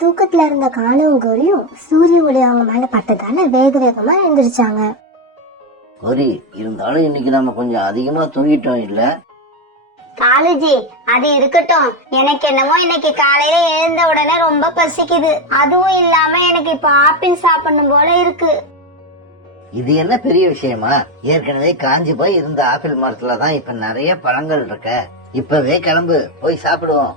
தூக்கத்துல இருந்த காலும் கோரியும் சூரிய ஒளி அவங்க மேல பட்டதால வேக வேகமா எழுந்திருச்சாங்க. கோரி, இருந்தாலும் இன்னைக்கு நாம கொஞ்சம் அதிகமா தூங்கிட்டோம் இல்ல? காலுஜி, அது இருக்கட்டும். எனக்கு என்னமோ இன்னைக்கு காலையில எழுந்த உடனே ரொம்ப பசிக்குது. அதுவும் இல்லாம எனக்கு இப்ப ஆப்பிள் சாப்பிடணும் போல இருக்கு. இது என்ன பெரிய விஷயமா? ஏற்கனவே காஞ்சி போய் இருந்த ஆப்பிள் மரத்துலதான் இப்ப நிறைய பழங்கள் இருக்க. இப்பவே கிளம்பு, போய் சாப்பிடுவோம்.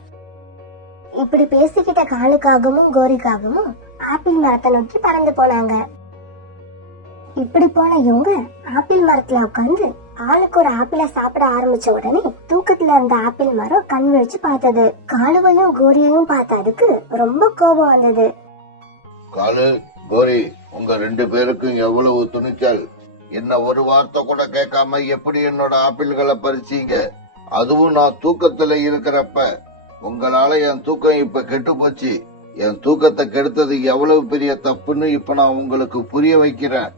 இப்படி பேசிக்கிட்ட காலுக்காகவும் கோரிக்காகவும் ஆப்பிள் மரத்தை நோக்கி பறந்து போனாங்க. இப்படி போன இவங்க ஆப்பிள் மரத்துல உட்காந்து ஆளுக்கு ஒரு ஆப்பிள சாப்பிட ஆரம்பிச்ச உடனே தூக்கத்துல இருந்த ஆப்பிள் மரம் கண் விழிச்சு பார்த்தது. காலுவையும் கோரியையும் பார்த்ததுக்கு ரொம்ப கோபம் வந்தது. காலு, கோரி, உங்க 2 பேருக்கும் எவ்வளவு துணிச்சல்! என்ன ஒரு வார்த்தை கூட கேட்காம எப்படி என்னோட ஆப்பிள்களை பறிச்சீங்க? அதுவும் நான் தூக்கத்துல இருக்கிறப்ப. உங்களால என் தூக்கம் இப்ப கெட்டு போச்சு. என் தூக்கத்தை கெடுத்தது எவ்வளவு பெரிய தப்புன்னு இப்ப நான் உங்களுக்கு புரிய வைக்கிறேன்.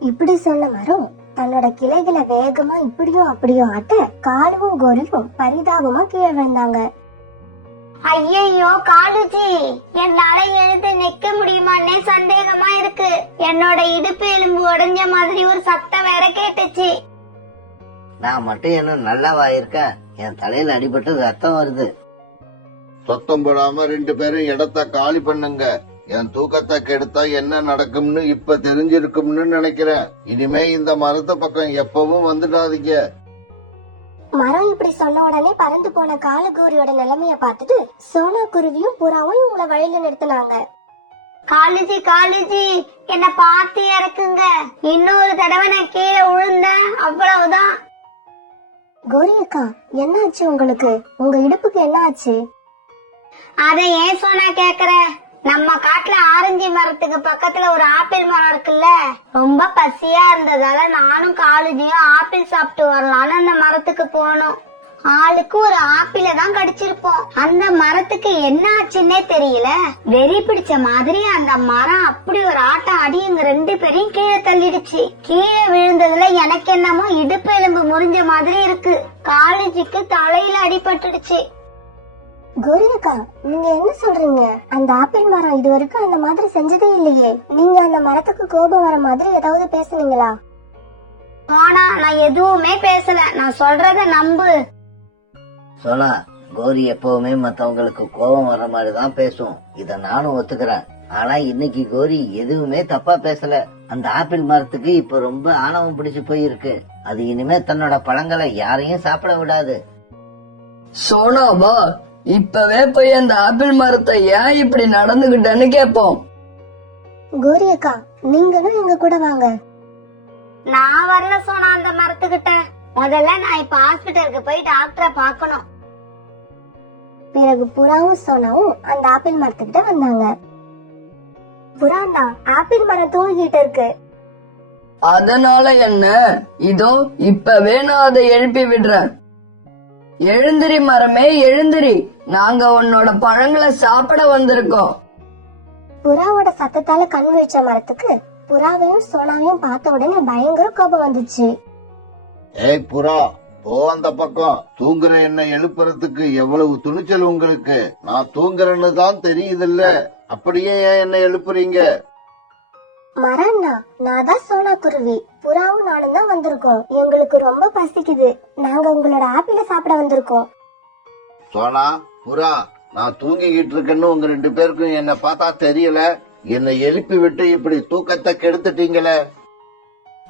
இப்படி சொன்ன மரம் தன்னோட கிளைகளை வேகமா இப்படியும் அப்படியும் ஆட்ட காலுவும் கோரியும் பரிதாபமா கீழே விழுந்தாங்க. ஐயோ காலுஜி, என்னால எழுந்து நிக்க முடியுமான்னே சந்தேகமா இருக்கு. என்னோட இடுப்பு எலும்பு உடைஞ்ச மாதிரி ஒரு சத்தம் வேற கேட்டுச்சு. நான் மட்டும் என்ன நல்லாவா இருக்கேன்? என் தலையில அடிபட்டு ரத்தம் வருது. சத்தம் போடாம 2 பேரும் இடத்த காலி பண்ணுங்க. என் தூக்கத்தை கெடுத்தா என்ன நடக்கும்னு இப்ப தெரிஞ்சிருக்கும்னு நினைக்கிறேன். இனிமே இந்த மரத்து பக்கம் எப்பவும் வந்துடாதீங்க. மரம் இப்படி சொன்ன உடனே பறந்து போன காலு கோரியோட நிலைமைய பார்த்துட்டு சோனா குருவியும் புறாவும் இவங்கள வழியில நிறுத்தினாங்க. காலுஜி காலுஜி, என்ன பார்த்து இறக்குங்க. இன்னொரு தடவை நான் கீழே விழுந்தேன், அவ்வளவுதான். கோரி அக்கா, என்ன ஆச்சு உங்களுக்கு? உங்க இடுப்புக்கு என்ன ஆச்சு? அத ஏன் சொன்னா கேக்குற? நம்ம காட்டுல ஆரஞ்சு மரத்துக்கு பக்கத்துல ஒரு ஆப்பிள் மரம் இருக்குல்ல, ரொம்ப பசியா இருந்ததால நானும் காலுஜியும் ஆப்பிள் சாப்பிட்டு வரலான்னு அந்த மரத்துக்கு போனோம். ஆளுக்கு ஒரு ஆப்பிள தான் கடிச்சிருப்போம். அந்த மரத்துக்கு என்ன ஆச்சுன்னே தெரியல. வெறி பிடிச்ச மாதிரி அந்த மரம் அப்படி ஒரு ஆட்டம் ஆடி எங்க 2 பேரையும் கீழே தள்ளிடுச்சு. கீழே விழுந்ததுல எனக்கு என்னமோ இடுப்பு எலும்பு முறிஞ்ச மாதிரி இருக்கு. காலுஜிக்கு தலையில அடிபட்டுடுச்சு. கோரி அக்கா, நீங்க என்ன சொல்றீங்க? அந்த ஆப்பிள் மரம் இது வரைக்கும் அந்த மாதிரி செஞ்சதே இல்லையே. நீங்க அந்த மரத்துக்கு கோபம் வர மாதிரி ஏதாவது பேசுனீங்களா? ஆனா நான் எதுவுமே பேசல. நான் சொல்றத நம்பு. சோனா, கோரி எப்பவுமே மத்தவங்களுக்கு கோபம் வர மாதிரிதான் பேசும். இத நானும் ஒத்துக்கிறேன். ஆனா இன்னைக்கு கோரி எதுவுமே தப்பா பேசல. அந்த ஆப்பிள் மரத்துக்கு இப்ப ரொம்ப ஆணவம் பிடிச்சு போயிருக்கு. அது இனிமே தன்னோட பழங்களை யாரையும் சாப்பிட விடாது. சோனாவா, இப்பவே போய் அந்த ஆப்பிள் மரத்தை ஏன் இப்படி நடந்துகிட்டேன்னு கேப்போம். கோரி அக்கா, நீங்களும் எங்க கூட வாங்க. நான் வரல சோனா அந்த மரத்துக்கிட்ட. முதல்ல நான் இப்ப ஹாஸ்பிட்டலுக்கு போய் டாக்டரை பாக்கணும். பிறகு புறாவும் சோனாவும் அந்த ஆப்பிள் மரத்துக்கிட்ட வந்தாங்க. புறாண்ணா, ஆப்பிள் மரம் தூங்கிட்டு இருக்கு. அதனால என்ன? இதோ இப்பவே நான் அதை எழுப்பி விடுறேன். எழுந்திரி மரமே, எழுந்திரி. நாங்க உன்னோட பழங்களை சாப்பிட வந்திருக்கோம். புறாவோட சத்தத்தால கண் விழிச்ச மரத்துக்கு புறாவையும் சோனாவையும் பார்த்த உடனே பயங்கர கோபம் வந்துச்சு. ஏய் புறா, போ அந்த பக்கம். தூங்குற என்ன எழுப்புறதுக்கு எவ்வளவு துணிச்சல் உங்களுக்கு? நான் தூங்குறேன்னு தான் தெரியுதுல்ல, அப்படியே ஏன் என்ன எழுப்புறீங்க? மரண்ணா, நான் தான் சோனா குருவி. புறாவும் நானும் தான் வந்திருக்கோம். எங்களுக்கு ரொம்ப பசிக்குது. நாங்க உங்களோட ஆப்பிள சாப்பிட வந்திருக்கோம். சோனா, புறா, நான் தூங்கிக்கிட்டு இருக்கேன்னு உங்க 2 பேருக்கும் என்ன பார்த்தா தெரியல. என்னை எழுப்பி விட்டு இப்படி தூக்கத்தை கெடுத்துட்டீங்களே.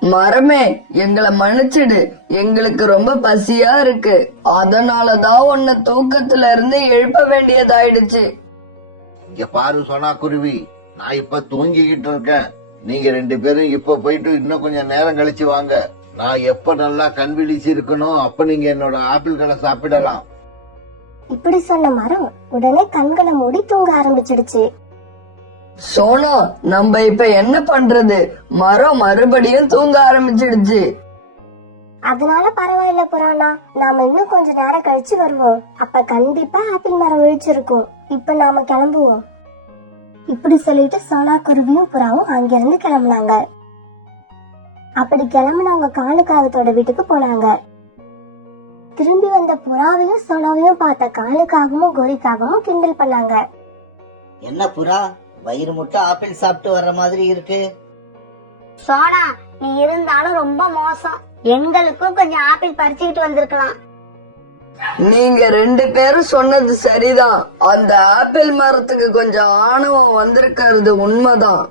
மரமே, எங்களை மன்னிச்சிடு. எங்களுக்கு ரொம்ப பசியா இருக்கு. அதனாலதான் உன்னை தூக்கத்துல இருந்து எழுப்ப வேண்டியதாயிடுச்சு. இங்க பாரு சோனா குருவி, நான் இப்ப தூங்கிக்கிட்டு இருக்கேன். நீங்க 2 பேரும் இப்ப போயிட்டு இன்னும் கொஞ்சம் நேரம் கழிச்சு வாங்க. நான் எப்ப நல்லா கண் விழிச்சு இருக்கணும் அப்ப நீங்க என்னோட ஆப்பிள்களை சாப்பிடலாம். இப்படி சொன்ன மரம் உடனே கண்களை மூடி தூங்க ஆரம்பிச்சிடுச்சு. சோனா, நம்ம இப்ப என்ன பண்றது? மரம் மறுபடியும் தூங்க ஆரம்பிச்சிடுச்சு. அதனால பரவாயில்ல புறானா, நாம இன்னும் கொஞ்ச நேரம் கழிச்சு வருவோம். அப்ப கண்டிப்பா ஆப்பிள் மரம் விழிச்சிருக்கும். இப்ப நாம கிளம்புவோம். இப்படி சொல்லிட்டு சோனா குருவியும் புறாவும் அங்கிருந்து கிளம்புனாங்க. அப்படி கிளம்புனவங்க காலுக்காகத்தோட வீட்டுக்கு போனாங்க. திரும்பி வந்த புறாவையும் சோனாவையும் பார்த்த காலுக்காகவும் கோரிக்காகவும் கிண்டல் பண்ணாங்க. என்ன புறா, வயிறு முட்டை ஆப்பிள் சாப்பிட்டு வர்ற மாதிரி இருக்கு. சோனா, நீ இருந்தாலும் ரொம்ப மோசம். எங்களுக்கும் கொஞ்சம் ஆப்பிள் பறிச்சுக்கிட்டு வந்திருக்கலாம். நீங்க 2 பேரும் சொன்னது சரிதான். அந்த ஆப்பிள் மரத்துக்கு கொஞ்சம் ஆணவம் வந்திருக்கிறது உண்மைதான்.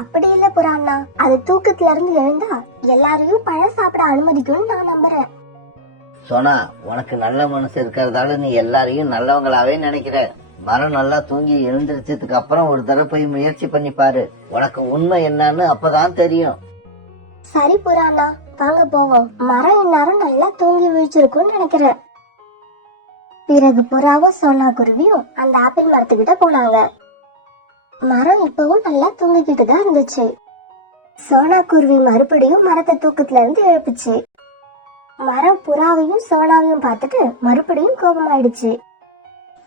அப்படி இல்ல புறாண்ணா, அது தூக்கத்துல இருந்து எழுந்தா எல்லாரையும் பழம் சாப்பிட அனுமதிக்கும்னு நான் நம்புறேன். சோனா, உனக்கு நல்ல மனசு இருக்கிறதால நீ எல்லாரையும் நல்லவங்களாவே நினைக்கிற. மரம் நல்லா தூங்கி எழுந்திருச்சதுக்கு அப்புறம் ஒரு தடவை போய் முயற்சி பண்ணி பாரு. உனக்கு உண்மை என்னன்னு அப்பதான் தெரியும். சரி புறாண்ணா, வாங்க போவோம். மரம் இந்நேரம் நல்லா தூங்கி விழிச்சிருக்கும்னு நினைக்கிறேன். பிறகு புறாவும் சோனா குருவியும் அந்த ஆப்பிள் மரத்துக்கிட்ட போனாங்க. மரம் இப்பவும் நல்லா தூங்கிக்கிட்டு தான் இருந்துச்சு. சோனா குருவி மறுபடியும் மரத்தை தூக்கத்துல இருந்து எழுப்புச்சு. மரம் புறாவையும் சோனாவையும் பார்த்துட்டு மறுபடியும் கோபமாயிடுச்சு.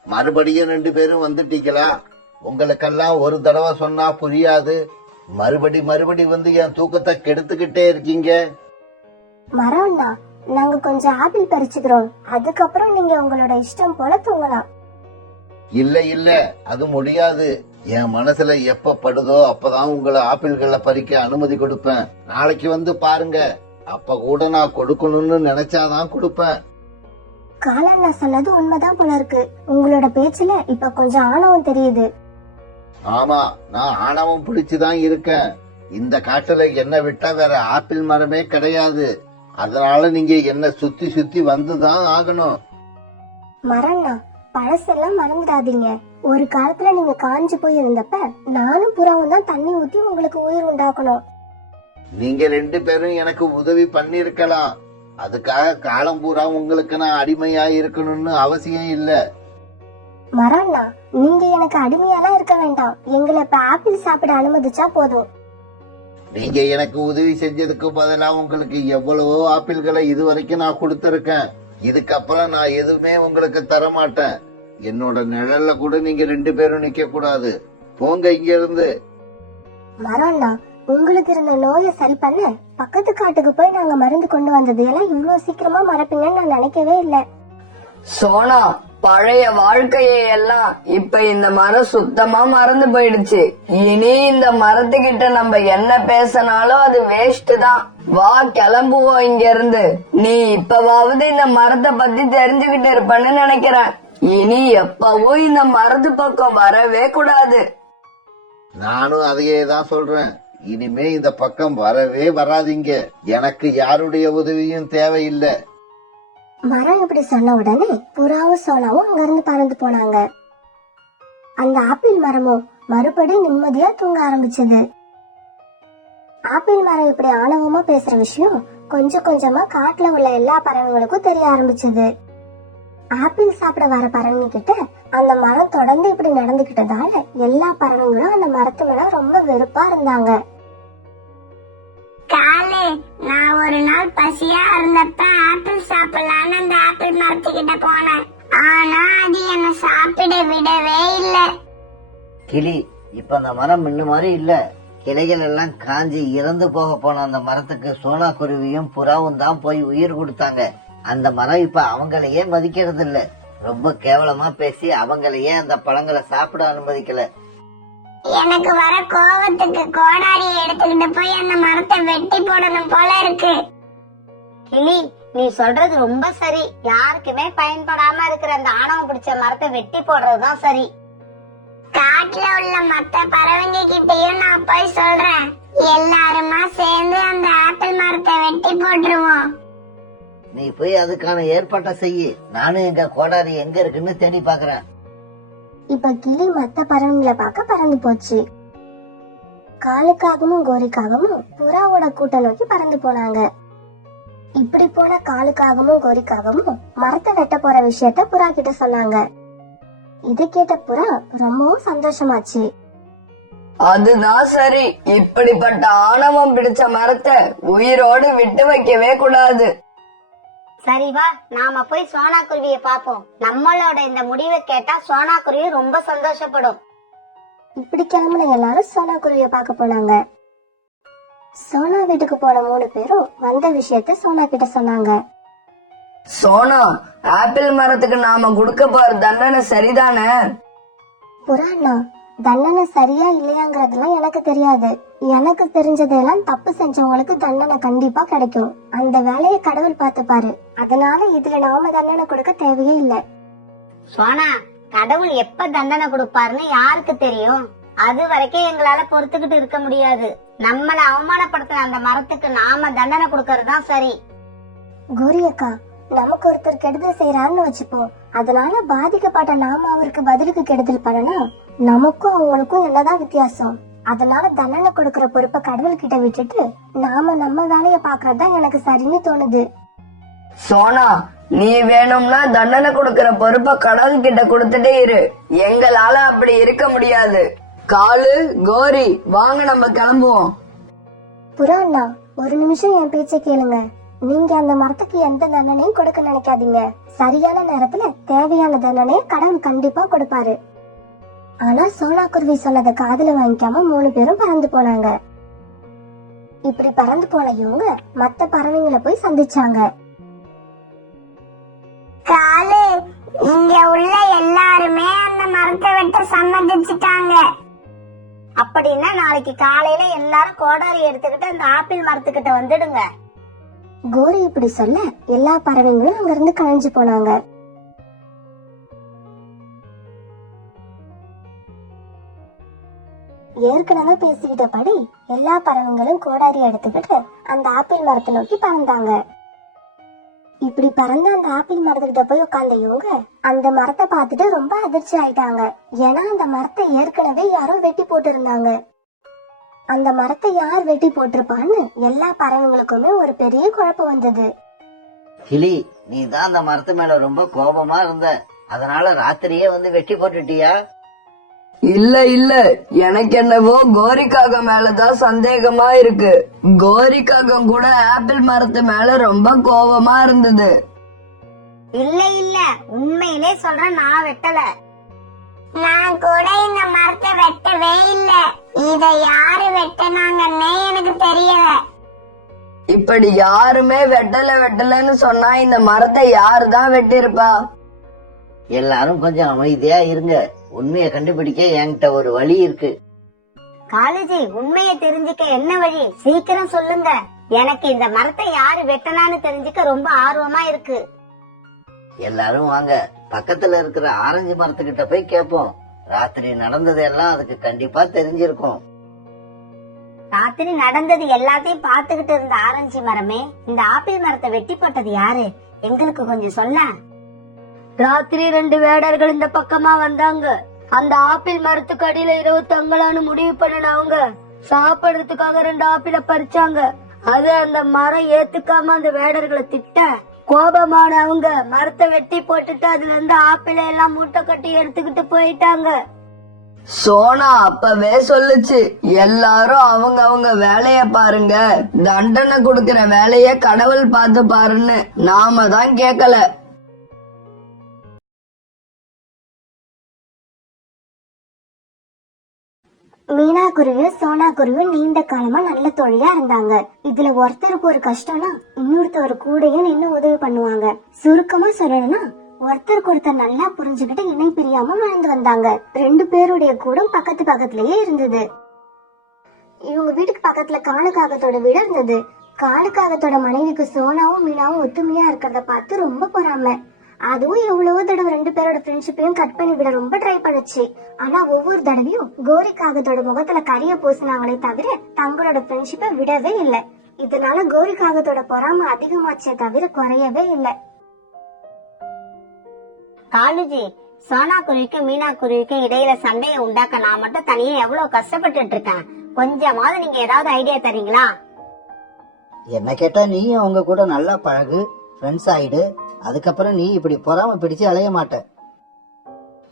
மறுபடியும் 2 பேரும் வந்துட்டீங்களா? உங்களுக்கெல்லாம் ஒரு தடவை சொன்னா புரியாது. மறுபடி வந்து என் தூக்கத்தை கெடுத்துக்கிட்டே இருக்கீங்க. மரம்னா, நாங்க கொஞ்சம் ஆப்பிள் பறிச்சுக்கிறோம், அதுக்கப்புறம் நீங்க உங்களோட இஷ்டம் போல தூங்கலாம். இல்ல அது முடியாது. என் மனசுல எப்ப படுதோ அப்பதான் உங்களை ஆப்பிள்களை பறிக்க அனுமதி கொடுப்பேன். நாளைக்கு வந்து பாருங்க, அப்ப கூட நான் கொடுக்கணும்னு நினைச்சாதான் கொடுப்பேன். காலண்ணா சொன்னது உண்மைதான் போல இருக்கு. உங்களோட பேச்சுல இப்ப கொஞ்சம் ஆணவம் தெரியுது. ஆமா, நான் ஆணவம் பிடிச்சுதான் இருக்கேன். இந்த காட்டுல என்ன விட்டா வேற ஆப்பிள் மரமே கிடையாது. அதனால நீங்க என்ன சுத்தி சுத்தி வந்துதான் ஆகணும். மரம்னா, பழசெல்லாம் மறந்துடாதீங்க. ஒரு காலத்துல நீங்க காஞ்சு போய் இருந்தப்ப நானும் புறாவும் தான் தண்ணி ஊத்தி உங்களுக்கு உயிர் உண்டாக்கணும். நீங்க 2 பேரும் எனக்கு உதவி பண்ணிருக்கலாம். அதுக்காக காலம் பூரா உங்களுக்கு நான் அடிமையா இருக்கணும்னு அவசியம் இல்ல. மரம்னா, நீங்க எனக்கு அடிமையாலாம் இருக்க வேண்டாம். எங்களை இப்ப ஆப்பிள் சாப்பிட அனுமதிச்சா போதும். நீங்க எனக்கு உதவி செஞ்சதுக்கு பதிலா உங்களுக்கு எவ்வளவோ ஆப்பிள்களை இதுவரைக்கும் நான் கொடுத்திருக்கேன். இதுக்கப்புறம் நான் எதுவுமே உங்களுக்கு தர மாட்டேன். என்னோட நிழல்ல கூட நீங்க 2 பேரும் நிக்க கூடாது. போங்க இங்க இருந்து. மரம்னா, உங்களுக்கு இருந்த நோயை சரி பண்ண பக்கத்து காட்டுக்கு போய் நாங்க மருந்து கொண்டு வந்தது எல்லாம் இவ்வளவு சீக்கிரமா மறப்பீங்கன்னு நான் நினைக்கவே இல்லை. சோனா, பழைய வாழ்க்கையை எல்லாம் இப்ப இந்த மரம் சுத்தமா மறந்து போயிடுச்சு. இனி இந்த மரத்துக்கிட்ட நம்ம என்ன பேசினாலும் அது வேஸ்ட் தான். வா கிளம்புவோம் இங்க இருந்து. நீ இப்பவாவது இந்த மரத்தை பத்தி தெரிஞ்சுக்கிட்டு இருப்பன்னு நினைக்கிறேன். இனி எப்பவும் இந்த மரத்து பக்கம் வரவே கூடாது. நானும் அதையே தான் சொல்றேன். இனிமே இந்த பக்கம் வரவே வராதீங்க. எனக்கு யாருடைய உதவியும் தேவையில்லை. மரம் இப்படி சொன்ன உடனே புறாவும் சோனாவும் அங்கிருந்து பறந்து போனாங்க. அந்த ஆப்பிள் மரமும் மறுபடியும் நிம்மதியா தூங்க ஆரம்பிச்சது. ஆப்பிள் மரம் இப்படி ஆணவமா பேசுற விஷயம் கொஞ்சம் கொஞ்சமா காட்டுல உள்ள எல்லா பறவைகளுக்கும் தெரிய ஆரம்பிச்சது. ஆப்பிள் சாப்பிட வர பறவைங்க கிட்ட அந்த மரம் தொடர்ந்து இப்படி நடந்துகிட்டதால எல்லா பறவைங்களும் அந்த மரத்து மேல ரொம்ப வெறுப்பா இருந்தாங்க. காலு, நான் ஒரு நாள் பசியா இருந்தப்ப ஆப்பிள் சாப்பிடலான்னு அந்த ஆப்பிள் மரத்துக்கிட்ட போனேன். ஆனா அது என்ன சாப்பிட விடவே இல்ல. கிளி, இப்ப அந்த மரம் முன்ன மாதிரி இல்ல. கிளைகள் எல்லாம் காஞ்சி இறந்து போக போன அந்த மரத்துக்கு சோனா குருவியும் புறாவும் தான் போய் உயிர் கொடுத்தாங்க. அந்த மரம் இப்ப அவங்களையே மதிக்கிறது இல்ல. ரொம்ப கேவலமா பேசி அவங்களையே அந்த பழங்களை சாப்பிட அனுமதிக்கல. எனக்கு வர கோவத்துக்கு கோடாரியை எடுத்துக்கிட்டு போய் அந்த மரத்தை வெட்டி போடணும் போல இருக்கு. கிளி, நீ சொல்றது ரொம்ப சரி. யாருக்குமே பயன்படாம இருக்கிற அந்த ஆணவம் பிடிச்ச மரத்தை வெட்டி போடுறதுதான் சரி. காட்டுல உள்ள மத்த பறவைங்க கிட்டயும் நான் போய் சொல்றேன். எல்லாருமா சேர்ந்து அந்த ஆப்பிள் மரத்தை வெட்டி போட்டுருவோம். நீ போய் அதுக்கான ஏற்பாட்டை செய்யு. நானும் எங்க கோடாரி எங்க இருக்குன்னு தேடி பாக்குறேன். இப்ப கிளி மத்த பறவைங்களை பார்க்க பறந்து போச்சு. காலுக்காகவும் கோரிக்காகவும் புறாவோட கூட்ட நோக்கி பறந்து போனாங்க. இப்படி போன காலுக்காகவும் கோரிக்காகவும் மரத்தை வெட்ட போற விஷயத்த புறா கிட்ட சொன்னாங்க. இதை கேட்ட புறா ரொம்பவும் சந்தோஷமாச்சு. அதுதான் சரி. இப்படிப்பட்ட ஆணவம் பிடிச்ச மரத்தை உயிரோடு விட்டு வைக்கவே கூடாது. சரி வா, நாம போய் சோனா குருவியை பாப்போம். நம்மளோட இந்த முடிவை கேட்டா சோனா குருவி ரொம்ப சந்தோஷப்படும். இப்படி கிளம்புன எல்லாரும் சோனா குருவிய பார்க்க போனாங்க. சோனா வீட்டுக்கு போன 3 பேரும் வந்த விஷயத்த சோனா கிட்ட சொன்னாங்க. சோனா, ஆப்பிள் மரத்துக்கு நாம கொடுக்க போற தண்டனை சரிதானே? புறாண்ணா, தண்டனை சரியா இல்லையாங்கிறதுலாம் எனக்கு தெரியாது. எனக்கு தெரிஞ்சதெல்லாம் தப்பு செஞ்சவங்களுக்கு தண்டனை கண்டிப்பா கிடைக்கும். அந்த வேலையை கடவுள் பார்த்துப்பாரு. அதனால இதுல நாம தண்டனை கொடுக்க தேவையே இல்லை. சோனா, கடவுள் எப்ப தண்டனை கொடுப்பாருன்னு யாருக்கு தெரியும்? அது வரைக்கும் எங்களால பொறுத்துக்கிட்டு இருக்க முடியாது. நம்மள அவமானப்படுத்தின அந்த மரத்துக்கு நாம தண்டனை கொடுக்கறது தான் சரி. கோரி அக்கா, நமக்கு ஒருத்தர் கெடுதல் செய்யறாருன்னு வச்சுப்போம். அதனால பாதிக்கப்பட்ட நாம அவருக்கு பதிலுக்கு கெடுதல் பண்ணணும். நமக்கும் அவங்களுக்கும் என்னதான் வித்தியாசம்? அதனால தண்டனை கொடுக்கற பொறுப்பை கடவுள் கிட்ட விட்டுட்டு நாம நம்ம வேலைய பாக்குறதுதான் எனக்கு சரின்னு தோணுது. சோனா, நீ வேணும்னா தண்டனை கொடுக்கற பொறுப்ப கடவுள் கிட்ட கொடுத்துட்டே இரு. எங்களால அப்படி இருக்க முடியாது. காலு, கோரி, வாங்க நம்ம கிளம்புவோம். புறாண்ணா, ஒரு நிமிஷம் என் பேச்சை கேளுங்க. நீங்க அந்த மரத்துக்கு எந்த தண்டனையும் கொடுக்க நினைக்காதீங்க. சரியான நேரத்துல தேவையான தண்டனையை கடவுள் கண்டிப்பா கொடுப்பாரு. ஆனா சோனா குருவி சொன்னதை காதுல வாங்கிக்காம 3 பேரும் பறந்து போனாங்க. இப்படி பறந்து போன இவங்க மத்த பறவைங்களை போய் சந்திச்சாங்க. காலு, இங்க உள்ள எல்லாருமே அந்த மரத்தை வெட்ட சம்மதிச்சுட்டாங்க. அப்படின்னா நாளைக்கு காலையில எல்லாரும் கோடாரி எடுத்துக்கிட்டு அந்த ஆப்பிள் மரத்துக்கிட்ட வந்துடுங்க. கோரி இப்படி சொல்ல எல்லா பறவைங்களும் அங்க இருந்து கலைஞ்சு போனாங்க. ஏற்கனவே பேசிக்கிட்டபடி எல்லா பறவைங்களும் கோடாரி எடுத்துக்கிட்டு அந்த ஆப்பிள் மரத்தை நோக்கி பறந்தாங்க. இப்படி பறந்து அந்த ஆப்பிள் மரத்துக்கிட்ட போய் உட்கார்ந்த இவங்க அந்த மரத்தை பார்த்துட்டு ரொம்ப அதிர்ச்சி ஆயிட்டாங்க. ஏன்னா அந்த மரத்தை ஏற்கனவே யாரோ வெட்டி போட்டு இருந்தாங்க. அந்த மரத்தை யார் வெட்டி போட்டிருப்பான்னு எல்லா பறவைங்களுக்குமே ஒரு பெரிய குழப்பம் வந்தது. கிளி, நீ தான் அந்த மரத்து மேல ரொம்ப கோபமா இருந்த, அதனால ராத்திரியே வந்து வெட்டி போட்டுட்டியா? இல்ல இல்ல, எனக்கு என்னவோ கோரிக்காக மேலதான் சந்தேகமா இருக்கு. கோரிக்காகம் கூட ஆப்பிள் மரத்து மேல ரொம்ப கோபமா இருந்தது. இல்ல இல்ல, உண்மையிலே சொல்றேன், நான் வெட்டல. நான் கூட இந்த மரத்தை வெட்டவே இல்ல. இத யாரு வெட்டினாங்கன்னே எனக்கு தெரியல. இப்படி யாருமே வெட்டலன்னு சொன்னா இந்த மரத்தை யாருதான் வெட்டிருப்பா? எல்லாரும் கொஞ்சம் அமைதியா இருங்க. உண்மையை கண்டுபிடிக்க என்கிட்ட ஒரு வழி இருக்கு. காலேஜி, உண்மையை தெரிஞ்சுக்க என்ன வழி? சீக்கிரம் சொல்லுங்க. எனக்கு இந்த மரத்தை யாரு வெட்டனான்னு தெரிஞ்சுக்க ரொம்ப ஆர்வமா இருக்கு. எல்லாரும் வாங்க, பக்கத்துல இருக்கிற ஆரஞ்சு மரத்துக்கிட்ட போய் கேட்போம். ராத்திரி நடந்ததெல்லாம் அதுக்கு கண்டிப்பா தெரிஞ்சிருக்கும். ராத்திரி நடந்தது எல்லாத்தையும் பாத்துக்கிட்டு இருந்த ஆரஞ்சு மரமே, இந்த ஆப்பிள் மரத்தை வெட்டி போட்டது யாரு? எங்களுக்கு கொஞ்சம் சொல்ல. ராத்திரி 2 வேடர்கள் இந்த பக்கமா வந்தாங்க. அந்த ஆப்பிள் மரத்துக்கு அடியில இரவு தங்கலான்னு முடிவு பண்ணினவங்க சாப்பிடுறதுக்காக 2 ஆப்பிள பறிச்சாங்க. அது அந்த மரம் ஏத்துக்காம அந்த வேடர்களை திட்ட கோபமான அவங்க மரத்தை வெட்டி போட்டுட்டு அதுல இருந்து ஆப்பிள எல்லாம் மூட்டை கட்டி எடுத்துக்கிட்டு போயிட்டாங்க. சோனா அப்பவே சொல்லுச்சு, எல்லாரும் அவங்க வேலைய பாருங்க, தண்டனை கொடுக்கற வேலைய கடவுள் பார்த்து பாருன்னு. நாம தான் கேக்கல. மீனா குருவியும் சோனா குருவியும் நீண்ட காலமா நல்ல தோழியா இருந்தாங்க. இதுல ஒருத்தருக்கு ஒரு கஷ்டம்னா இன்னொருத்தர் கூடயும் நின்னு உதவி பண்ணுவாங்க. சுருக்கமா சொல்லணும்னா ஒருத்தருக்கு ஒருத்தர் நல்லா புரிஞ்சுக்கிட்டு இணை பிரியாம வாழ்ந்து வந்தாங்க. 2 பேருடைய கூடம் பக்கத்து பக்கத்துலயே இருந்தது. இவங்க வீட்டுக்கு பக்கத்துல காலுக்காகத்தோட வீடு இருந்தது. காலுக்காகத்தோட மனைவிக்கு சோனாவும் மீனாவும் ஒத்துமையா இருக்கிறத பார்த்து ரொம்ப பொறாம. அதுவும் எவ்வளவோ தடவை 2 பேரோட ஃப்ரெண்ட்ஷிப்பையும் கட் பண்ணி விட ரொம்ப ட்ரை பண்ணுச்சு. ஆனா ஒவ்வொரு தடவையும் கோரிக்காகத்தோட முகத்துல கரிய பூசினாங்களே தவிர தங்களோட ஃப்ரெண்ட்ஷிப்பை விடவே இல்லை. இதனால கோரிக்காகத்தோட பொறாம அதிகமாச்சே தவிர குறையவே இல்லை. காலுஜி, சோனா குருவிக்கும் மீனா குருவிக்கும் இடையில சண்டையை உண்டாக்க நான் மட்டும் தனியா எவ்வளவு கஷ்டப்பட்டு இருக்கேன். கொஞ்சமாவது நீங்க ஏதாவது ஐடியா தரீங்களா? என்ன கேட்டா நீ அவங்க கூட நல்லா பழகு, ஃப்ரெண்ட்ஸ் ஆயிடு. அதுக்கப்புறம் நீ இப்படி பொறாம பிடிச்சு அலைய மாட்ட.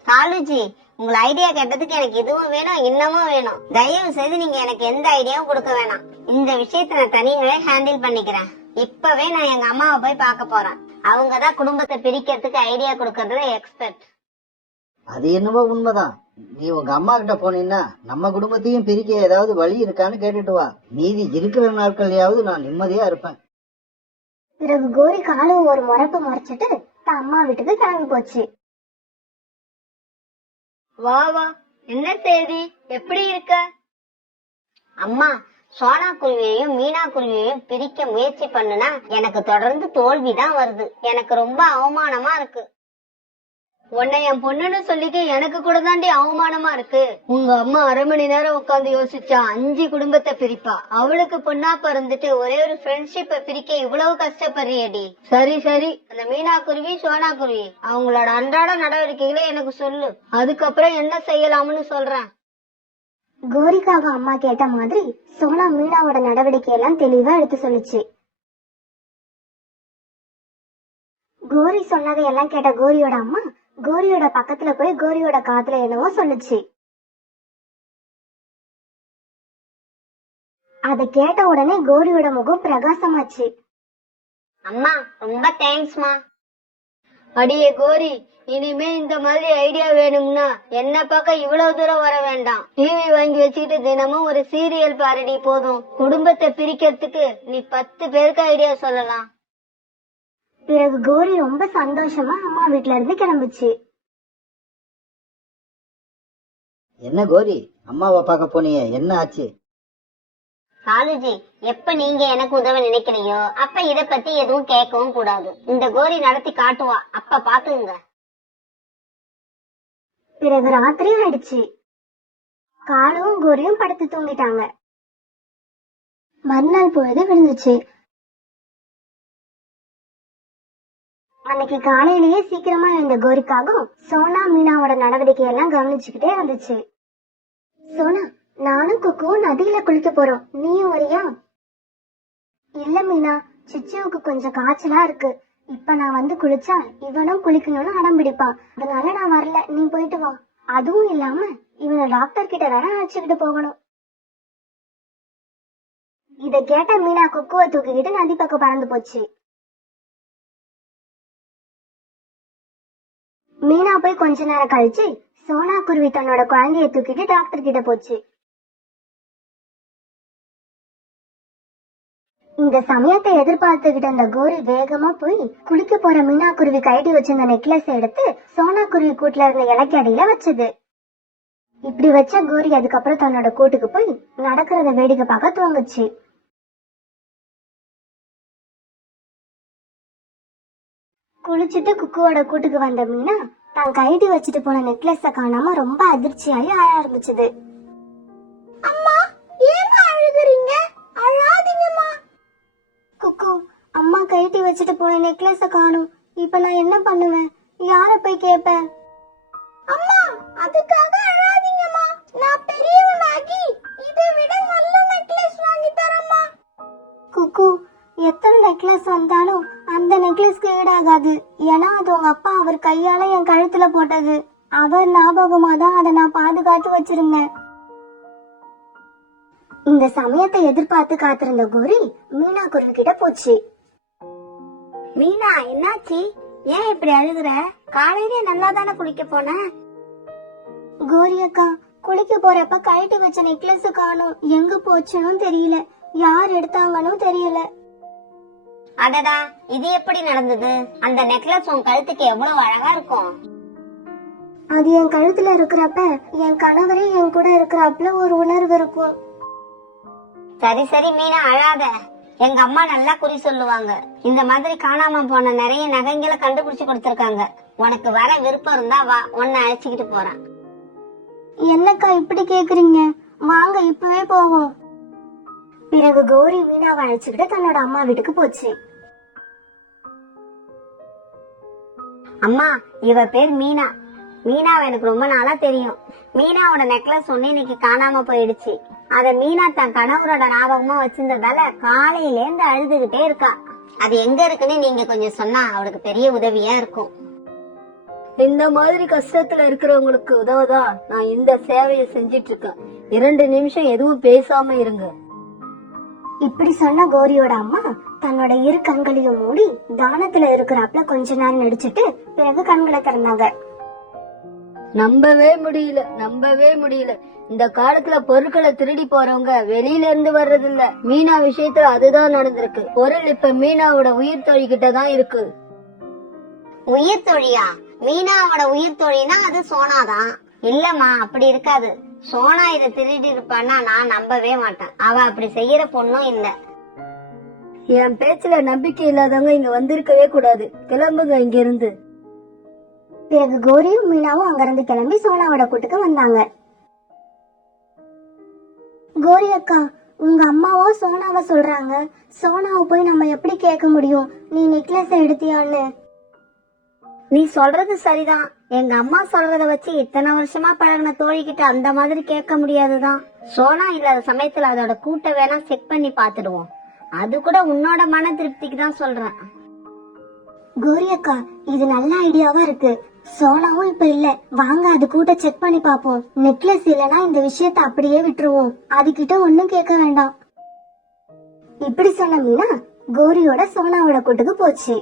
காலுஜி, உங்களை ஐடியா கேட்டதுக்கு எனக்கு இதுவும் வேணும் இன்னமும் வேணும். தயவு செய்து நீங்க எனக்கு எந்த ஐடியாவும் கொடுக்க வேணாம். இந்த விஷயத்த நான் தனியாவே ஹேண்டில் பண்ணிக்கிறேன். இப்பவே நான் எங்க அம்மாவை போய் பார்க்க போறேன். அவங்கதான் குடும்பத்தை பிரிக்கிறதுக்கு ஐடியா கொடுக்கறதுல எக்ஸ்பர்ட். அது என்னவோ உண்மைதான். நீ உங்க அம்மா கிட்ட போனீன்னா நம்ம குடும்பத்தையும் பிரிக்க ஏதாவது வழி இருக்கான்னு கேட்டுட்டு வா. மீதி இருக்கிற நாட்கள்லயாவது நான் நிம்மதியா இருப்பேன். பிறகு கோரி காலுவை ஒரு முறைப்பு முறைச்சிட்டு தான் அம்மா வீட்டுக்கு கிளம்பி போச்சு. வா வா, என்ன செய்தி, எப்படி இருக்க? அம்மா, சோனா குருவியையும் மீனா குருவியையும் பிரிக்க முயற்சி பண்ணுனா எனக்கு தொடர்ந்து தோல்விதான் வருது. எனக்கு ரொம்ப அவமானமா இருக்கு. உன்னை என் பொண்ணுன்னு சொல்லிக்க எனக்கு கூட தாண்டி அவமானமா இருக்கு. உங்க அம்மா 1/2 மணி நேரம் உட்காந்து யோசிச்சா 5 குடும்பத்தை பிரிப்பா. அவளுக்கு பொண்ணா பிறந்துட்டு ஒரே ஒரு ஃப்ரெண்ட்ஷிப்பை பிரிக்க இவ்வளவு கஷ்டப்படுறியடி. சரி சரி, அந்த மீனா குருவி சோனா குருவி அவங்களோட அன்றாட நடவடிக்கைகளை எனக்கு சொல்லு, அதுக்கப்புறம் என்ன செய்யலாம்னு சொல்றேன். கோரிக்காக அம்மா கேட்ட மாதிரி சோனா மீனாவோட நடவடிக்கை எல்லாம் தெளிவா எடுத்து சொல்லுச்சு. கோரி சொன்னதை எல்லாம் கேட்ட கோரியோட அம்மா கோரியோட பக்கத்துல போய் கோரியோட காதுல என்னவோ சொல்லுச்சு. அதை கேட்ட உடனே கோரியோட முகம் பிரகாசமாச்சு. அம்மா, ரொம்ப தேங்க்ஸ்மா. அடியே கோரி, இனிமே இந்த மாதிரி ஐடியா வேணும்னா என்ன பார்க்க இவ்வளவு தூரம் வர வேண்டாம். டிவி வாங்கி வச்சுக்கிட்டு தினமும் ஒரு சீரியல் பாருடி போதும். குடும்பத்தை பிரிக்கிறதுக்கு நீ 10 பேருக்கு ஐடியா சொல்லலாம். பிறகு கோரி ரொம்ப சந்தோஷமா அம்மா வீட்டுல இருந்து கிளம்புச்சு. என்ன கோரி, அம்மாவை பார்க்க போனீங்க, என்ன ஆச்சு? காலுஜி, எப்ப நீங்க எனக்கு உதவ நினைக்கலையோ அப்ப இத பத்தி எதுவும் கேட்கவும் கூடாது. இந்த கோரி நடத்தி காட்டுவா, அப்ப பாத்துங்க. பிறகு ராத்திரி ஆயிடுச்சு. காலுவும் கோரியும் படுத்து தூங்கிட்டாங்க. மறுநாள் பொழுது விழுந்துச்சு. அன்னைக்கு காலையிலேயே சீக்கிரமா எழுந்த கோரிக்காகவும் சோனா மீனாவோட நடவடிக்கை எல்லாம் கவனிச்சுக்கிட்டே இருந்துச்சு. சோனா, நானும் குக்குவும் நதியில குளிக்க போறோம், நீயும் வரியா? இல்ல மீனா, சிச்சுவுக்கு கொஞ்சம் காய்ச்சலா இருக்கு. இப்ப நான் வந்து குளிச்சா இவனும் குளிக்கணும்னு அடம் பிடிப்பான். அதனால நான் வரல, நீ போயிட்டு வா. அதுவும் இல்லாம இவனை டாக்டர் கிட்ட வேற அழைச்சுக்கிட்டு போகணும். இத கேட்ட மீனா குக்குவை தூக்கிக்கிட்டு நதி பக்கம் பறந்து போச்சு. மீனா போய் கொஞ்ச நேரம் கழிச்சு சோனா குருவி தன்னோட குழந்தைய தூக்கிட்டு டாக்டர் கிட்ட போச்சு. இந்த சமயத்தை எதிர்பார்த்துக்கிட்ட அந்த கோரி வேகமா போய் குளிக்க போற மீனா குருவி கைட்டி வச்சிருந்த நெக்லஸ் எடுத்து சோனா குருவி கூட்டுல இருந்த இலைக்கு அடியில வச்சது. இப்படி வச்ச கோரி அதுக்கப்புறம் தன்னோட கூட்டுக்கு போய் நடக்கிறத வேடிக்கை பார்க்க துவங்குச்சு. குளிச்சுட்டு குக்குவோட கூட்டுக்கு வந்த மீனா தான் கைட்டி வச்சுட்டு போன நெக்லஸ காணாம ரொம்ப அதிர்ச்சியாகி அழ ஆரம்பிச்சது. அம்மா, ஏன் அழுகுறீங்க? அழாதீங்கம்மா. குக்கு, அம்மா கைட்டி வச்சுட்டு போன நெக்லஸ காணும். இப்ப நான் என்ன பண்ணுவேன்? யார போய் கேட்பேன்? அம்மா, அதுக்காக அழாதீங்கம்மா. நான் பெரியவனாகி இதை விட நல்ல நெக்லஸ் வாங்கி தரேம்மா. குக்கு, எத்தனை நெக்லஸ் வந்தாலும் அந்த நெக்லஸ்க்கு ஈடாகாது. ஏன்னா அது உங்க அப்பா அவர் கையால என் கழுத்துல போட்டது. அவர் ஞாபகமா தான் அதை நான் பாதுகாத்து வச்சிருந்தேன். இந்த சமயத்தை எதிர்பார்த்து காத்திருந்த கோரி மீனா குருவி கிட்ட போச்சு. மீனா, என்னாச்சு? ஏன் இப்படி அழுகுற? காலையிலே நல்லா தானே குளிக்க போன. கோரி அக்கா, குளிக்க போறப்ப கழட்டி வச்ச நெக்லஸ் காணும். எங்க போச்சுன்னு தெரியல, யார் எடுத்தாங்கன்னு தெரியல. அடடா, இது எப்படி நடந்தது? அந்த நெக்லஸ் உன் கழுத்துக்கு எவ்வளவு அழகா இருக்கும். அது என் கழுத்துல இருக்கிறப்ப என் கணவரே என் கூட இருக்கிறப்பல ஒரு உணர்வு இருக்கும். சரி சரி மீனா, அழாத. எங்க அம்மா நல்லா குறி சொல்லுவாங்க. இந்த மாதிரி காணாம போன நிறைய நகைங்களை கண்டுபிடிச்சு கொடுத்திருக்காங்க. உனக்கு வர விருப்பம் இருந்தா வா, உன்னை அழைச்சிக்கிட்டு போறேன். என்னக்கா இப்படி கேக்குறீங்க? வாங்க இப்பவே போவோம். பிறகு கோரி மீனாவை அழைச்சுக்கிட்டு தன்னோட அம்மா வீட்டுக்கு போச்சு. அம்மா, இவ பேர் மீனா. மீனாவை எனக்கு ரொம்ப நாளா தெரியும். மீனாவோட நெக்லஸ் ஒண்ணு இன்னைக்கு காணாம போயிடுச்சு. அத மீனா தன் கணவரோட ஞாபகமா வச்சிருந்ததால காலையில இருந்து அழுதுகிட்டே இருக்கா. அது எங்க இருக்குன்னு நீங்க கொஞ்சம் சொன்னா அவளுக்கு பெரிய உதவியா இருக்கும். இந்த மாதிரி கஷ்டத்துல இருக்கிறவங்களுக்கு உதவதான் நான் இந்த சேவையை செஞ்சிட்டு இருக்கேன். 2 நிமிஷம் எதுவும் பேசாம இருங்க. இப்படி சொன்ன கோரியோட அம்மா தன்னோட இரு கண்களையும் மூடி தானத்துல இருக்கிறாப்ல கொஞ்ச நேரம் நடிச்சிட்டு பிறகு கண்களை திறந்தாங்க. நம்பவே முடியல. இந்த காலத்துல பொருட்களை திருடி போறவங்க வெளியில இருந்து வர்றது இல்ல. மீனா விஷயத்துல அதுதான் நடந்திருக்கு. பொருள் இப்ப மீனாவோட உயிர் தோழி கிட்ட தான் இருக்கு. உயிர் தோழியா? மீனாவோட உயிர் தோழினா அது சோனாதான். இல்லம்மா, அப்படி இருக்காது. சோனா இதை திருடி இருப்பான்னா நான் நம்பவே மாட்டேன். அவ அப்படி செய்யற பொண்ணும் இல்ல. என் பேச்சுல நம்பிக்கை இல்லாதவங்க இங்க வந்திருக்கவே கூடாது. கிளம்புங்க இங்க இருந்து. பிறகு கோரியும் மீனாவும் அங்கிருந்து கிளம்பி சோனாவோட கூட்டுக்கு வந்தாங்க. கோரி அக்கா, உங்க அம்மாவோ சோனாவை சொல்றாங்க. சோனாவை போய் நம்ம எப்படி கேட்க முடியும் நீ நெக்லஸ் எடுத்தியான்னு? நீ சொல்றது சரிதான். எங்க அம்மா சொல்றத வச்சு இத்தனை வருஷமா பழகின தோழிகிட்ட அந்த மாதிரி கேட்க முடியாதுதான். சோனா இல்லாத சமயத்துல அதோட கூட்ட வேணா செக் பண்ணி பாத்துடுவோம். அது கூட உன்னோட மன திருப்திக்கு தான் சொல்றேன். கோரி அக்கா, இது நல்ல ஐடியாவா இருக்கு. சோனாவும் இப்ப இல்ல, வாங்க அது கூட்ட செக் பண்ணி பாப்போம். நெக்லஸ் இல்லனா இந்த விஷயத்த அப்படியே விட்டுருவோம். அதுகிட்ட ஒண்ணும் கேட்க வேண்டாம். இப்படி சொன்ன மீனா கோரியோட சோனாவோட கூட்டுக்கு போச்சு.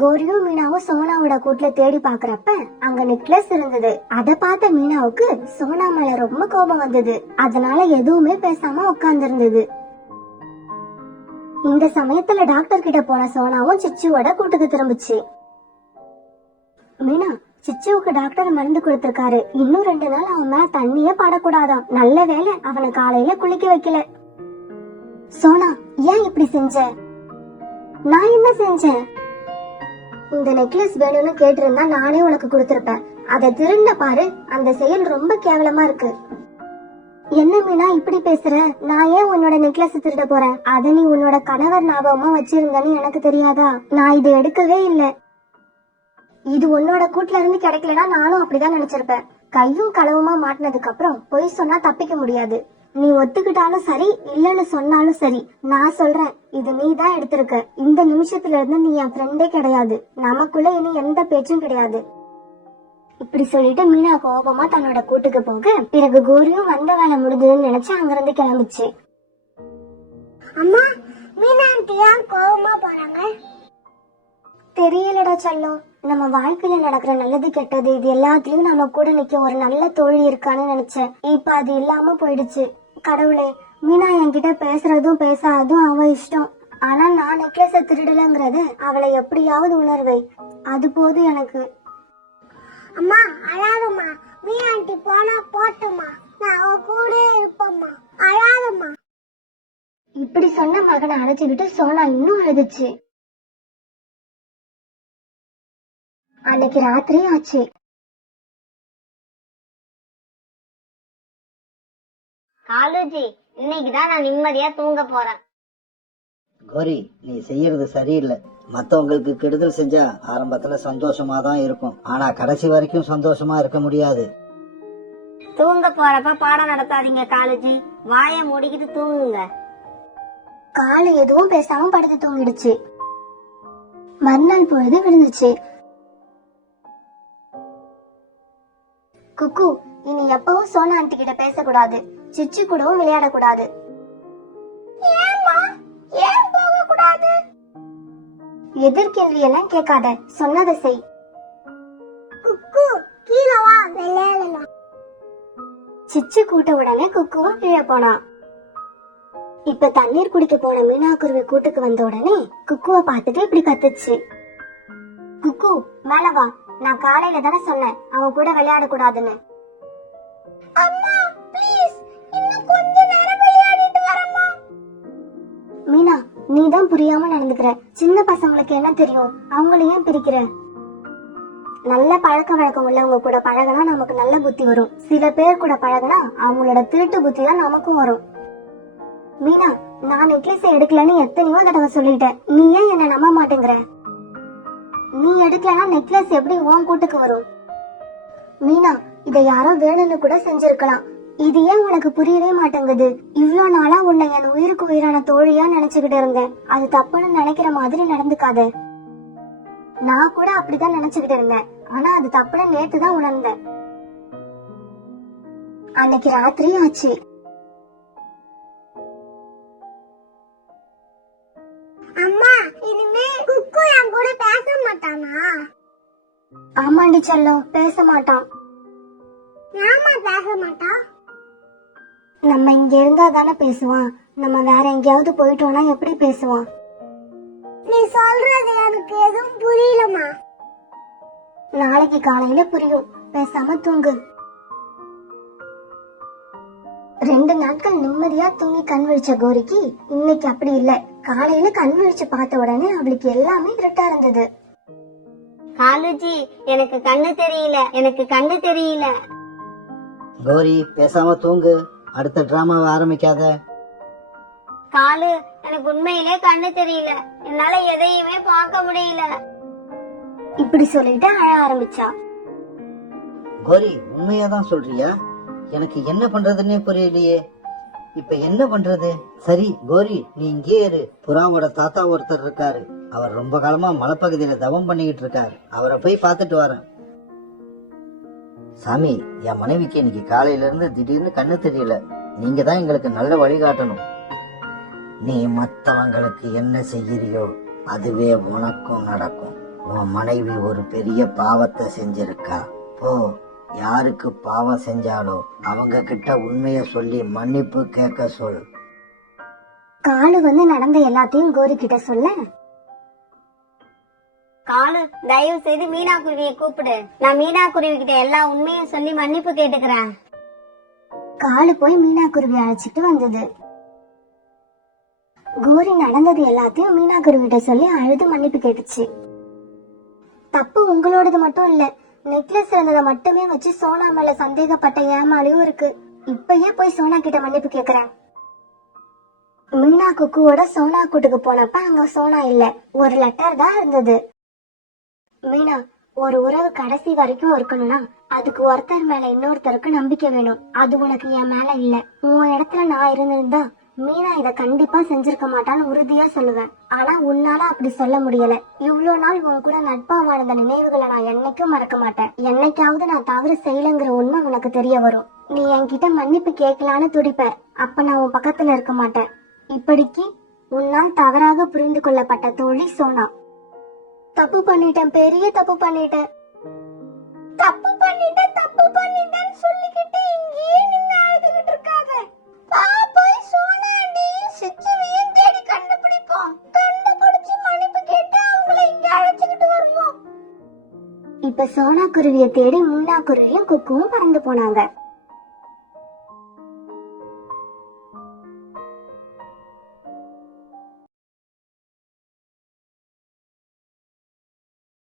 கோரியும் மீனாவும் சோனாவோட கூட்டுல தேடி பாக்குறப்ப அங்க நெக்லஸ் இருந்தது. அத பார்த்த மீனாவுக்கு சோனா மேல ரொம்ப கோபம் வந்தது. அதனால எதுவுமே பேசாம உட்கார்ந்து இருந்தது. இந்த சமயத்துல டாக்டர் கிட்ட போன சோனாவும் சிச்சுவோட கூட்டுக்கு திரும்பிச்சு. மீனா, சிச்சுவுக்கு டாக்டர் மருந்து கொடுத்திருக்காரு. இன்னும் 2 நாள் அவன் மேல தண்ணியே படக்கூடாதாம். நல்ல வேளை அவனை காலையில குளிக்க வைக்கல. சோனா, ஏன் இப்படி செஞ்ச? நான் என்ன செஞ்சேன்? இந்த நெக்லஸ் வேணும்னு கேட்டிருந்தா நானே உனக்கு கொடுத்திருப்பேன். அதை திருண்ட பாரு. அந்த செயல் ரொம்ப கேவலமா இருக்கு. என்ன மீனா இப்படி பேசுற? நான் ஏன் உன்னோட நெக்லஸ் திருட போறேன்? அத நீ உன்னோட கணவர் ஞாபகமா வச்சிருந்தன்னு எனக்கு தெரியாதா? நான் இது எடுக்கவே இல்ல. இது உன்னோட கூட்டுல இருந்து கிடைக்கலனா நானும் அப்படிதான் நினைச்சிருப்பேன். கையும் களவுமா மாட்டினதுக்கு அப்புறம் பொய் சொன்னா தப்பிக்க முடியாது. நீ ஒத்துக்கிட்டாலும் சரி, இல்லன்னு சொன்னாலும் சரி, நான் சொல்றேன், இது நீ தான் எடுத்திருக்க. இந்த நிமிஷத்துல இருந்து நீ என் ஃப்ரெண்டே கிடையாது. நமக்குள்ள இனி எந்த பேச்சும் கிடையாது. இப்படி சொல்லிட்டு மீனா கோபமா தன்னோட கூட்டுக்கு போக, பிறகு கோரியும் வந்த வேலை முடிஞ்சதுன்னு நினைச்சு அங்கிருந்து கிளம்பிச்சு. அம்மா, மீனா ஆண்டி ஏன் கோபமா போறாங்க? தெரியலடா செல்லம். நம்ம வாழ்க்கையில நடக்கிற நல்லது கெட்டது இது எல்லாத்தையும் நம்ம கூட நிக்க ஒரு நல்ல தோழி இருக்கான்னு நினைச்சேன். இப்ப அது இல்லாம போயிடுச்சு. கடவுளே, மீனா என்கிட்ட பேசுறதும் பேசாததும் அவ இஷ்டம். ஆனா நான் நெக்லஸ திருடலங்கிறது அவளை எப்படியாவது உணர்வை. அது போதும் எனக்கு. அம்மா அழாதம்மா. மீனா ஆண்டி போனா போட்டுமா, நான் அவ கூட இருப்பம்மா. அழாதம்மா. இப்படி சொன்ன மகனை அழைச்சுக்கிட்டு சோனா இன்னும் அழுதுச்சு. அன்னைக்கு ராத்திரி ஆச்சு. காலுஜி, இன்னைக்குதான் நான் நிம்மதியா தூங்க போறேன். கோரி, நீ செய்யறது சரியில்லை. மத்தவங்களுக்கு கெடுதல் செஞ்சா ஆரம்பத்துல சந்தோஷமா தான் இருக்கும். ஆனா கடைசி வரைக்கும் சந்தோஷமா இருக்க முடியாது. தூங்க போறப்ப பாடம் நடத்தாதீங்க காலுஜி. வாய மூடிக்கிட்டு தூங்குங்க. காலை எதுவும் பேசாம படுத்து தூங்கிடுச்சு. மறுநாள் பொழுது விழுந்துச்சு. குக்கு, இனி எப்பவும் சோனா ஆண்டி கிட்ட பேசக்கூடாது. சிச்சு கூடவும் விளையாடக்கூடாது. எதிர்கேள்வி எல்லாம் கேட்காத, சொன்னதை செய். குக்கு, கீழே வா, விளையாடலாம். சிச்சு கூட்ட உடனே குக்குவும் கீழே போனா. இப்ப தண்ணீர் குடிக்க போன மீனா குருவி கூட்டுக்கு வந்த உடனே குக்குவை பார்த்துட்டு இப்படி கத்துச்சு. குக்கு, மேல வா. நான் காலையில தானே சொன்னேன் அவன் கூட விளையாட கூடாதுன்னு. மீனா, நீ தான் புரியாம நடந்துக்கிற. சின்ன பசங்களுக்கு என்ன தெரியும்? அவங்களையும் பிரிக்கிற. நல்ல பழக்க வழக்கம் உள்ளவங்க கூட பழகினா நமக்கு நல்ல புத்தி வரும். சில பேர் கூட பழகினா அவங்களோட திருட்டு புத்தி தான் நமக்கும் வரும். மீனா, நான் நெக்லஸ் எடுக்கலன்னு எத்தனையோ தடவை சொல்லிட்டேன். நீ ஏன் என்ன நம்ப மாட்டேங்கிற? நீ எடுக்கலன்னா நெக்லஸ் எப்படி உன் கூட்டுக்கு வரும்? மீனா, இதை யாரோ வேணும்னு கூட செஞ்சிருக்கலாம். இது ஏன் உனக்கு புரியவே மாட்டேங்குது? இவ்ளோ நாளா உன்னை என் உயிருக்கு உயிரான தோழியா நினைச்சுக்கிட்டு இருந்தேன். அது தப்புன்னு நினைக்கிற மாதிரி நடந்துக்காத. நான் கூட அப்படிதான் நினைச்சுக்கிட்டு இருந்தேன். ஆனா அது தப்புன்னு நேத்துதான் உணர்ந்தேன். அன்னைக்கு ராத்திரி ஆச்சு. அம்மா, இனிமே குக்கு ஆமாண்டி செல்லம், பேச மாட்டான். ஆமா பேச மாட்டான். நம்ம இங்க இருந்தா தானே பேசுவான். நம்ம வேற எங்கேயாவது போயிட்டோம்னா எப்படி பேசுவான்? நீ சொல்றது எனக்கு எதுவும் புரியலமா. நாளைக்கு காலையில புரியும். பேசாம தூங்கு. 2 நாட்கள் நிம்மதியா தூங்கி கண் விழிச்ச கோரிக்கு இன்னைக்கு அப்படி இல்ல. காலையில கண் விழிச்சு பார்த்த உடனே அவளுக்கு எல்லாமே இருட்டா இருந்தது. காலுஜி, எனக்கு கண்ணு தெரியல, எனக்கு கண்ணு தெரியல. கோரி பேசாம தூங்கு, அடுத்த டிராமாவை ஆரம்பிக்காத. காலு, எனக்கு உண்மையிலே கண்ணு தெரியல, என்னால எதையுமே பார்க்க முடியல. இப்படி சொல்லிட்டு அழ ஆரம்பிச்சா. கோரி உண்மையாதான் சொல்றியா? எனக்கு என்ன பண்றதுன்னே புரியலையே. இப்ப என்ன பண்றது? சரி கோரி, நீ இங்கே இரு. புறாவோட தாத்தா ஒருத்தர் இருக்காரு. அவர் ரொம்ப காலமா மலைப்பகுதியில தவம் பண்ணிக்கிட்டு இருக்காரு. அவரை போய் பார்த்துட்டு வரேன். சாமி, என் மனைவிக்கு இன்னைக்கு காலையில இருந்து திடீர்னு கண்ணு தெரியல. நீங்க தான் எங்களுக்கு நல்ல வழிகாட்டணும். நீ மத்தவங்களுக்கு என்ன செய்யறியோ அதுவே உனக்கும் நடக்கும். உன் மனைவி ஒரு பெரிய பாவத்தை செஞ்சிருக்கா. போ, யாருக்கு பாவம் செஞ்சாலோ அவங்க கிட்ட உண்மைய சொல்லி மன்னிப்பு கேட்க சொல். காலு வந்து நடந்த எல்லாத்தையும் கோரி கிட்ட சொல்ல, காலு, தயவு செய்து மீனா குருவியை கூப்பிடு. நான் மீனா குருவி கிட்ட எல்லா உண்மையும் சொல்லி மன்னிப்பு கேட்டுக்கிறேன். காலு போய் மீனா குருவி அழைச்சிட்டு வந்தது. கோரி நடந்தது எல்லாத்தையும் மீனா குருவிட்ட சொல்லி அழுது மன்னிப்பு கேட்டுச்சு. தப்பு உங்களோடது மட்டும் இல்ல, நெக்லஸ் இருந்ததை மட்டுமே வச்சு சோனா மேல சந்தேகப்பட்ட ஏமாளியும் இருக்கு. இப்பயே போய் சோனா கிட்ட மன்னிப்பு கேக்குறேன். மீனா குக்குவோட சோனா கூட்டுக்கு போனப்ப அங்க சோனா இல்ல, ஒரு லெட்டர் தான் இருந்தது. மீனா, ஒரு உறவு கடைசி வரைக்கும் இருக்கணும்னா அதுக்கு ஒருத்தர் மேல இன்னொருத்தருக்கு நம்பிக்கை வேணும். அது உனக்கு என் மேல இல்ல. உன் இடத்துல நான் இருந்திருந்தா மீனா இத கண்டிப்பா செஞ்சிருக்க மாட்டான்னு உறுதியா சொல்லுவேன். ஆனா உன்னால அப்படி சொல்ல முடியல. இவ்வளவு நாள் உன் கூட நட்பா வாழ்ந்த நினைவுகளை நான் என்னைக்கும் மறக்க மாட்டேன். என்னைக்காவது நான் தவறு செய்யலங்கிற உண்மை உனக்கு தெரிய வரும். நீ என்கிட்ட மன்னிப்பு கேட்கலான்னு துடிப்ப. அப்ப நான் உன் பக்கத்துல இருக்க மாட்டேன். இப்படிக்கு உன்னால் தவறாக புரிந்து கொள்ளப்பட்ட தோழி சோனா. தப்பு பண்ணிட்டேன், பெரிய தப்பு பண்ணிட்டேன். தப்பு பண்ணிட்டேன்னு சொல்லிக்கிட்டு இங்கேயே நின்னு அழுதுகிட்டு இருக்காத. வா, போய் சோனாண்டியும் சிச்சுவையும் தேடி கண்டுபிடிப்போம். கண்டுபிடிச்சு மன்னிப்பு கேட்டு அவங்கள இங்க அழைச்சுக்கிட்டு வருவோம். இப்ப சோனா குருவியை தேடி மீனா குருவியும் குக்குவும் பறந்து போனாங்க.